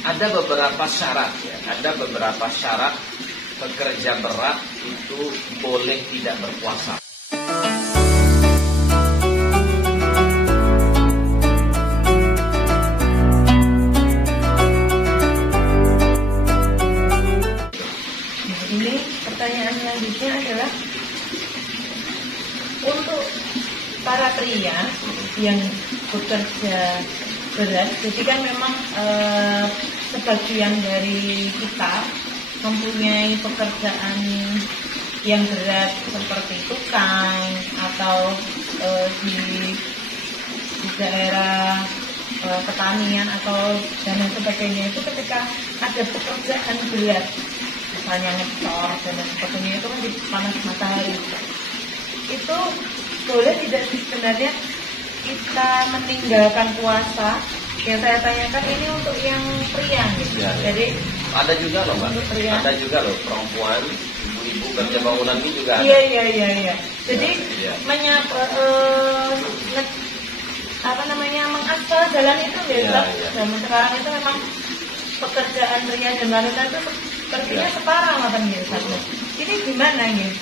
ada beberapa syarat ya, ada beberapa syarat pekerja berat itu boleh tidak berpuasa. Ini pertanyaan selanjutnya adalah untuk para pria yang bekerja berat, jadi kan memang sebagian dari kita mempunyai pekerjaan yang berat seperti tukang atau di daerah pertanian atau dan lain sebagainya. Itu ketika ada pekerjaan berat, misalnya ngecor dan lain sebagainya, itu kan di panas matahari, itu boleh tidak sih sebenarnya kita meninggalkan puasa? Yang saya tanyakan ini untuk yang pria gitu. Ya, ya. Jadi ada juga loh Mbak, ada juga loh perempuan, ibu-ibu kerja bangunan ini juga ada. Iya. Jadi ya. Mengaspal jalan itu ya. Zaman sekarang itu memang pekerjaan pria dan wanita itu sepertinya separah kan gitu. Ini gimana nih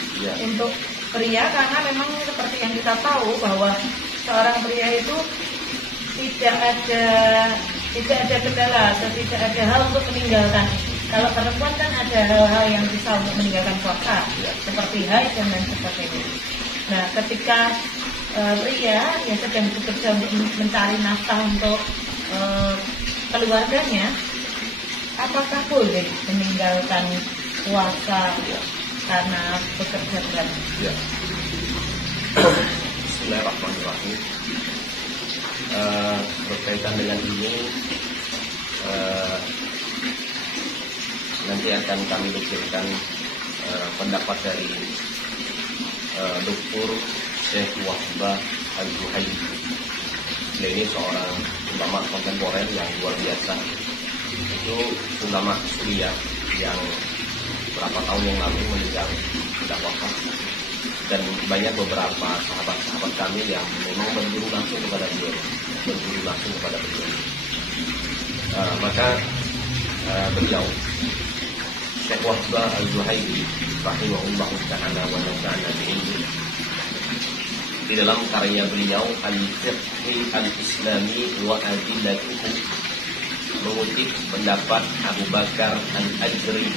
untuk pria, karena memang seperti yang kita tahu bahwa seorang pria itu tidak ada kendala atau tidak ada hal untuk meninggalkan. Kalau perempuan kan ada hal-hal yang bisa untuk meninggalkan puasa, seperti haid dan lain sebagainya. Nah, ketika pria yang sedang bekerja untuk mencari nafkah untuk keluarganya, apakah boleh meninggalkan puasa karena bekerja berat? Ya. Bismillahirrahmanirrahim. Berkaitan dengan ini nanti akan kami nukilkan pendapat dari Dr. Syekh Wahbah Al-Zuhaili. Beliau ini seorang ulama kontemporer yang luar biasa. Itu ulama Suriah yang berapa tahun yang lalu meninggal, sudah wafat. Dan banyak beberapa sahabat-sahabat kami yang memang berguru langsung kepada beliau, maka beliau Syekh Wahbah Al-Zuhaili rahimahullah ta'ala wa nafa'ana bihi, di dalam karya beliau Al-Fiqh Al-Islami wa Adillatuhu mengutip pendapat Abu Bakar Al-Ajri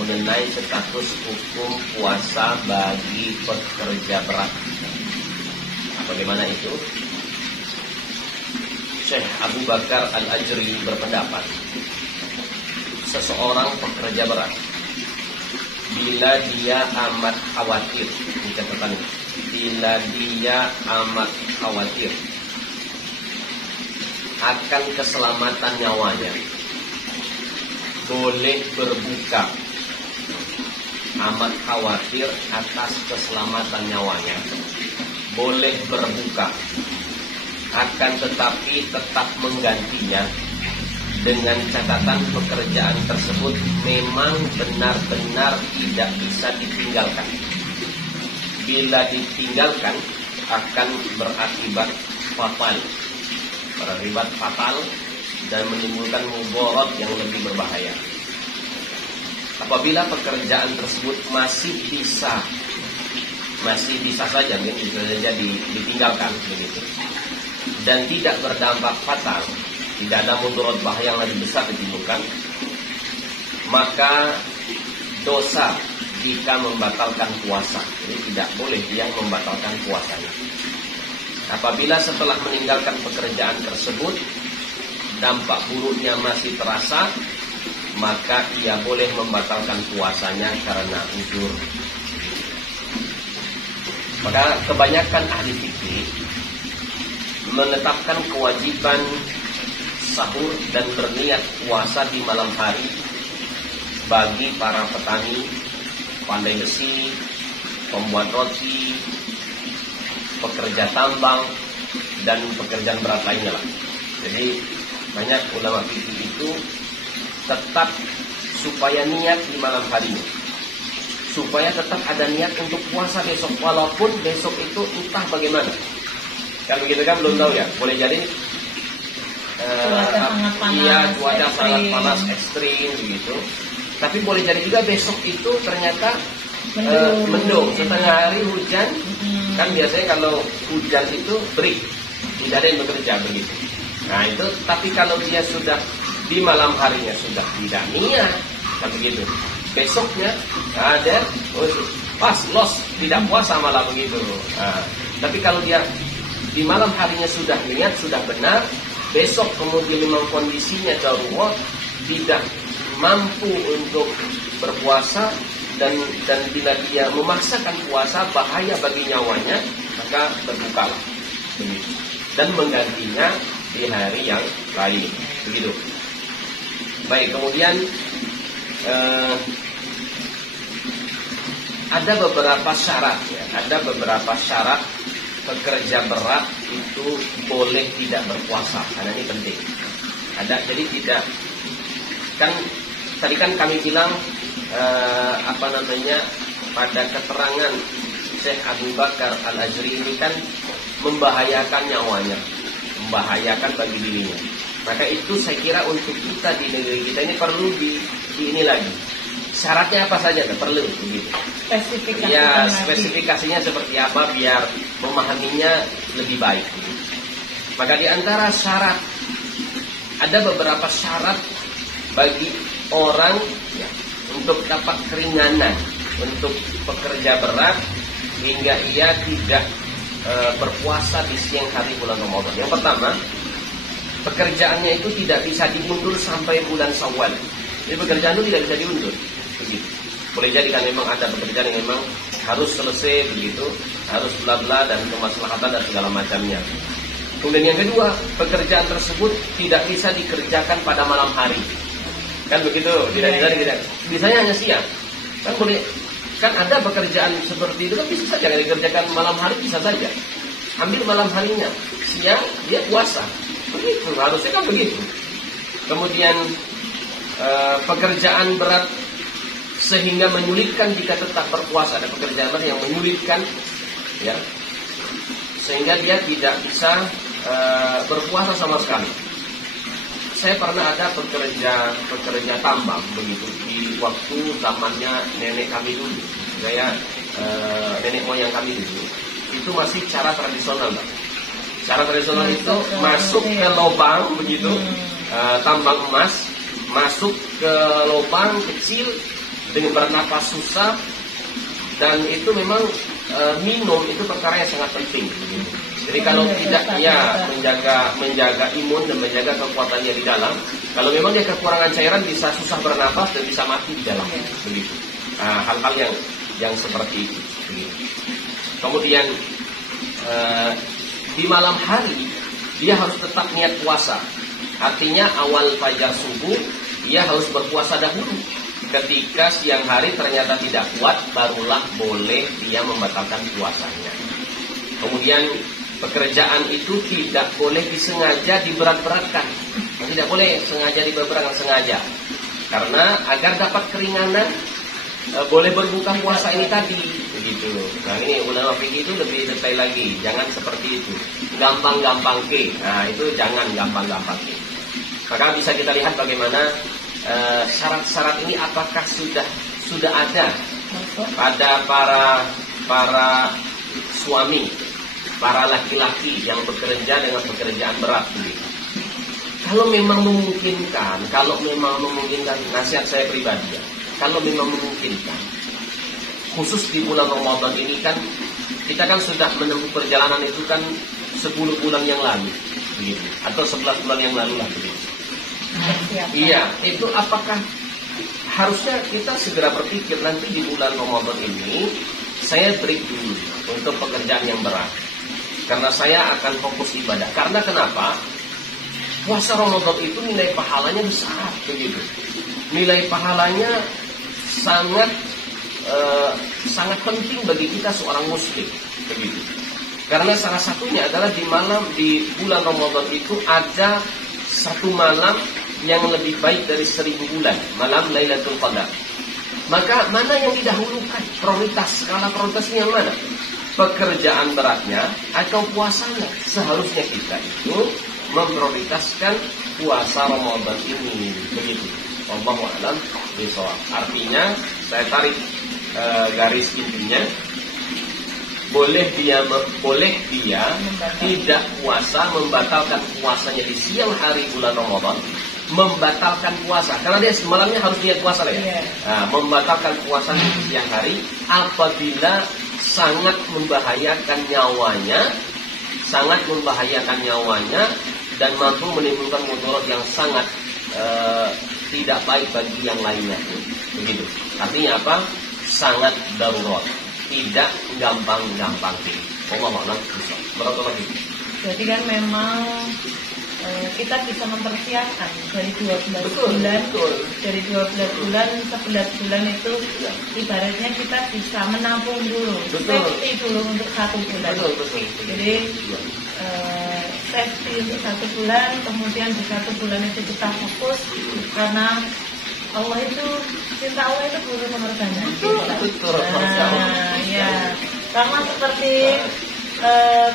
mengenai status hukum puasa bagi pekerja berat. Bagaimana itu? Syekh Abu Bakar Al-Ajri berpendapat, seseorang pekerja berat bila dia amat khawatir, ini catatan, bila dia amat khawatir akan keselamatan nyawanya, boleh berbuka. Amat khawatir atas keselamatan nyawanya, boleh berbuka. Akan tetapi tetap menggantinya dengan catatan pekerjaan tersebut memang benar-benar tidak bisa ditinggalkan. Bila ditinggalkan akan berakibat fatal dan menimbulkan mudarat yang lebih berbahaya. Apabila pekerjaan tersebut masih bisa saja, bisa saja ditinggalkan begitu, dan tidak berdampak fatal, tidak ada mudarat bahaya yang lebih besar ditimbulkan, maka dosa jika membatalkan puasa. Jadi tidak boleh dia membatalkan puasanya. Apabila setelah meninggalkan pekerjaan tersebut dampak buruknya masih terasa, maka ia boleh membatalkan puasanya karena uzur. Maka kebanyakan ahli fikih menetapkan kewajiban sahur dan berniat puasa di malam hari bagi para petani, pandai besi, pembuat roti, pekerja tambang, dan pekerjaan berat lainnya lah. Jadi banyak ulama fikih itu tetap supaya niat di malam harinya, supaya tetap ada niat untuk puasa besok, walaupun besok itu entah bagaimana. Kan begitu kan, belum tahu ya. Boleh jadi cuaca sangat panas ekstrim begitu. Tapi boleh jadi juga besok itu ternyata mendung, setengah hari hujan. Kan biasanya kalau hujan itu break, tidak ada yang bekerja begitu. Nah itu, tapi kalau dia sudah di malam harinya sudah tidak niat, kan begitu. Besoknya ada pas los, tidak puasa malah begitu. Nah, tapi kalau dia di malam harinya sudah niat, sudah benar, besok kemudian memang kondisinya darurat, tidak mampu untuk berpuasa, dan bila dia memaksakan puasa bahaya bagi nyawanya, maka berbukalah begitu, dan menggantinya di hari yang lain begitu. Baik, kemudian ada beberapa syarat ya, ada beberapa syarat pekerja berat itu boleh tidak berpuasa, karena ini penting. Jadi tidak, kan tadi kan kami bilang pada keterangan Syekh Abu Bakar Al-Ajri ini kan membahayakan nyawanya, membahayakan bagi dirinya. Maka itu saya kira untuk kita di negeri kita ini perlu di ini lagi. Syaratnya apa saja? Perlu begitu. Spesifikasinya seperti apa biar memahaminya lebih baik. Maka di antara syarat, ada beberapa syarat bagi orang ya, untuk dapat keringanan untuk pekerja berat hingga ia tidak berpuasa di siang hari bulan Ramadan. Yang pertama, pekerjaannya itu tidak bisa diundur sampai bulan Syawal. Jadi pekerjaan itu tidak bisa diundur. Begitu. Boleh jadi kan memang ada pekerjaan yang memang harus selesai begitu, harus bla bla dan kemaslahatan dan segala macamnya. Kemudian yang kedua, pekerjaan tersebut tidak bisa dikerjakan pada malam hari. Kan begitu, tidak. Biasanya hanya siang. Kan boleh, kan ada pekerjaan seperti itu kan bisa saja dikerjakan malam hari, bisa saja. Ambil malam harinya, siang dia puasa. Begitu, harusnya kan begitu. Kemudian pekerjaan berat sehingga menyulitkan jika tetap berpuasa. Ada pekerjaan berat yang menyulitkan, ya, sehingga dia tidak bisa berpuasa sama sekali. Saya pernah ada pekerja tambang begitu di waktu zamannya nenek kami dulu. Nenek moyang kami dulu itu masih cara tradisional, Mbak. Cara tradisional itu masuk ke lubang begitu, tambang emas, masuk ke lubang kecil dengan bernapas susah, dan itu memang minum itu perkara yang sangat penting. Jadi kalau tidak ya menjaga imun dan menjaga kekuatannya di dalam. Kalau memang dia kekurangan cairan bisa susah bernapas dan bisa mati di dalam. Begitu. Hal-hal yang seperti itu. Begitu. Kemudian di malam hari dia harus tetap niat puasa. Artinya awal fajar subuh dia harus berpuasa dahulu. Ketika siang hari ternyata tidak kuat, barulah boleh dia membatalkan puasanya. Kemudian pekerjaan itu tidak boleh disengaja diberat-beratkan. Tidak boleh sengaja diberat-beratkan, sengaja. Karena agar dapat keringanan, boleh berbuka puasa ini tadi, begitu. Nah ini ulama fikih itu lebih detail lagi. Jangan seperti itu. Gampang-gampang ke. Nah itu jangan gampang-gampang ke. Maka bisa kita lihat bagaimana syarat-syarat ini apakah sudah ada pada para suami, para laki-laki yang bekerja dengan pekerjaan berat ini. Kalau memang memungkinkan, nasihat saya pribadi ya, kalau memang memungkinkan, khusus di bulan Ramadan ini kan kita kan sudah menempuh perjalanan itu kan 10 bulan yang lalu, begitu, atau 11 bulan yang lalu lah, begitu. Iya, itu apakah harusnya kita segera berpikir nanti di bulan Ramadan ini saya break dulu untuk pekerjaan yang berat. Karena saya akan fokus ibadah. Karena kenapa? Puasa Ramadan itu nilai pahalanya besar, begitu. Nilai pahalanya sangat penting bagi kita seorang muslim, begitu. Karena salah satunya adalah di bulan Ramadan itu ada satu malam yang lebih baik dari 1000 bulan, malam Lailatul Qadar. Maka mana yang didahulukan? Skala prioritasnya yang mana? Pekerjaan beratnya atau puasanya? Seharusnya kita itu memprioritaskan puasa Ramadan ini. Begitu. Wallahu a'lam bishawab. Artinya saya tarik garis intinya, boleh dia tidak puasa, membatalkan puasanya di siang hari bulan Ramadan, membatalkan puasa karena dia malamnya harus niat puasa lah ya. Nah, membatalkan puasa di siang hari apabila sangat membahayakan nyawanya dan mampu menimbulkan mudarat yang sangat tidak baik bagi yang lainnya. Begitu. Artinya apa? Sangat darurat, tidak gampang-gampang. Allah bisa. Berapa lagi? Jadi kan memang kita bisa mempersiapkan dari 12 bulan. Dari 12 bulan, 11 bulan itu ibaratnya kita bisa menampung dulu, safety dulu untuk 1 bulan. Jadi safety untuk 1 bulan, kemudian di 1 bulan itu kita fokus karena Allah itu, cinta Allah itu butuh pengorbanan. Nah, ya, sama seperti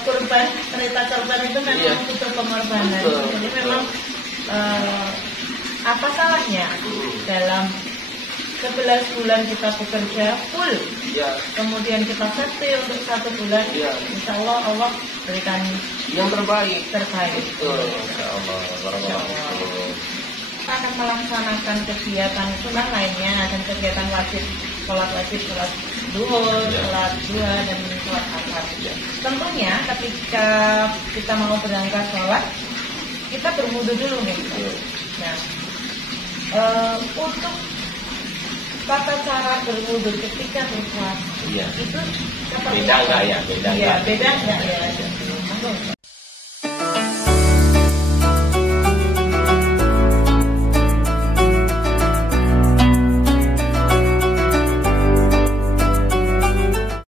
kurban, cerita kurban itu memang butuh pengorbanan. Jadi memang apa salahnya dalam 11 bulan kita bekerja full, kemudian kita safety untuk 1 bulan, insya Allah Allah berikan yang terbaik. Insya Allah. Kita akan melaksanakan kegiatan sunnah lainnya dan kegiatan wajib, sholat duhur, sholat duha, dan sholat asar. Tentunya ketika kita mau berangkat sholat, kita berwudu dulu nih. Nah, untuk tata cara berwudu ketika berpuasa itu beda nggak ya? Beda nggak ya?